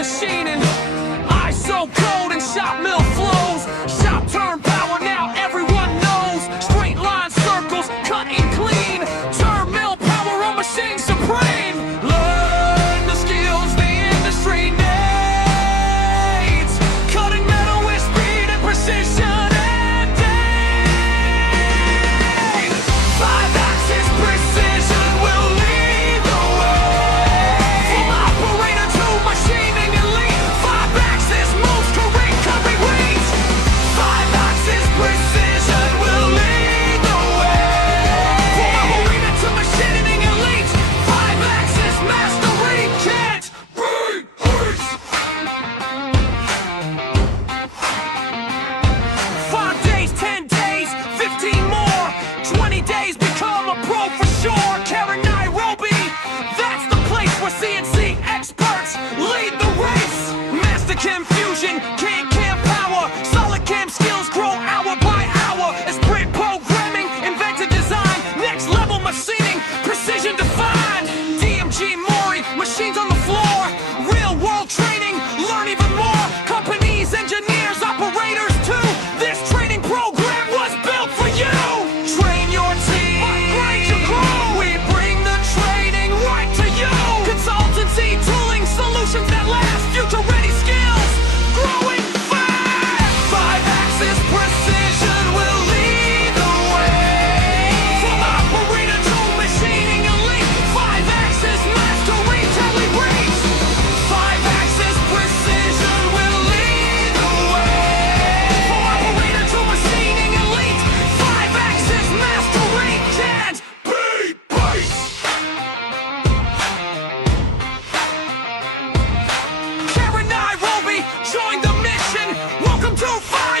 machining. Eyes so cold and shop mill flows. Shop turn power now, everyone knows. Straight line circles, cutting clean. Turn mill power on machine supreme. Learn the skills the industry needs. Cutting metal with speed and precision. CNC experts lead the race. Master chem fusion, can't cam power. Solid cam skills grow hour by hour. As sprint programming, invented design. Next level machining, precision defined. DMG Mori, machines on the floor. Real world training, learn even more. Companies, engineers, operators too. This training program was built for you. Train your team, upgrade your crew. We bring the training right to you. Consultancy, tooling, solutions that last. Future-ready skills, growing fast. 5-axis precision will lead the way. From operator to machining elite. 5-axis mastery till we reach. 5-axis precision will lead the way. From operator to machining elite. 5-axis mastery can't be beat. Join the mission. Welcome to 5